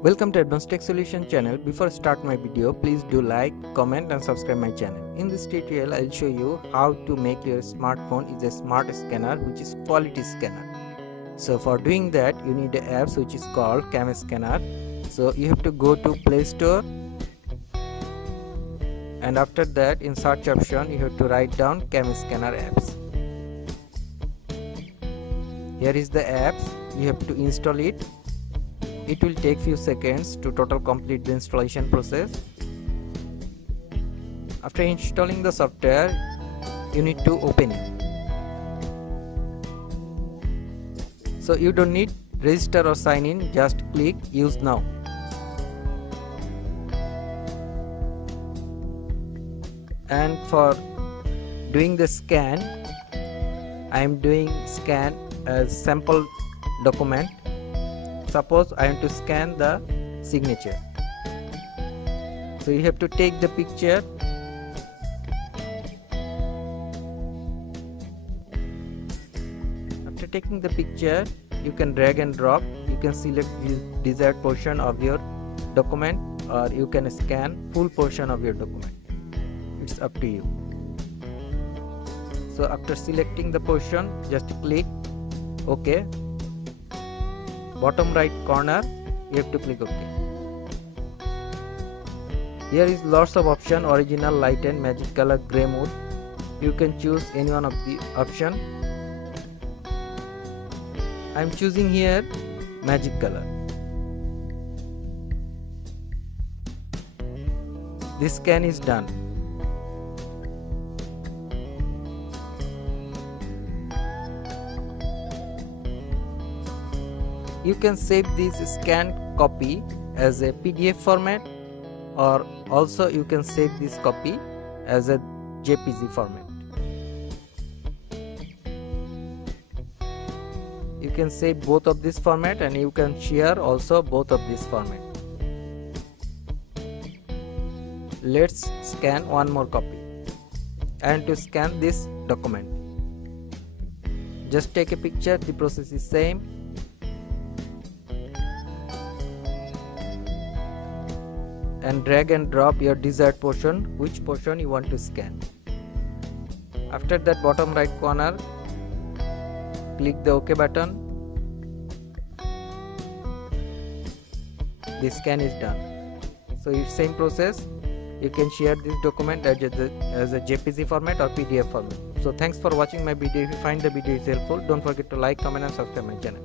Welcome to Advanced Tech Solution channel. Before start my video, please do like, comment and subscribe my channel. In this tutorial, I'll show you how to make your smartphone is a smart scanner which is quality scanner. So for doing that, you need an app which is called Cam Scanner. So you have to go to Play Store, and after that in search option you have to write down Cam Scanner apps. Here is the apps. You have to install it. It will take few seconds to total complete the installation process. After installing the software, you need to open it. So you don't need register or sign in, just click use now. And for doing the scan, I am doing scan as sample document. Suppose I want to scan the signature. So you have to take the picture. After taking the picture, you can drag and drop. You can select the desired portion of your document, or you can scan full portion of your document. It's up to you. So after selecting the portion, just click OK. Bottom right corner, you have to click OK. Here is lots of option: original, light and magic color, gray mode. You can choose any one of the option. I am choosing here magic color. This scan is done. You can save this scanned copy as a PDF format, or also you can save this copy as a JPG format. You can save both of this format, and you can share also both of this format. Let's scan one more copy. And to scan this document, just take a picture. The process is same. And drag and drop your desired portion, which portion you want to scan. After that, bottom right corner, click the OK button. The scan is done. So it's same process. You can share this document as a JPG format or PDF format. So thanks for watching my video. If you find the video is helpful, don't forget to like, comment and subscribe my channel.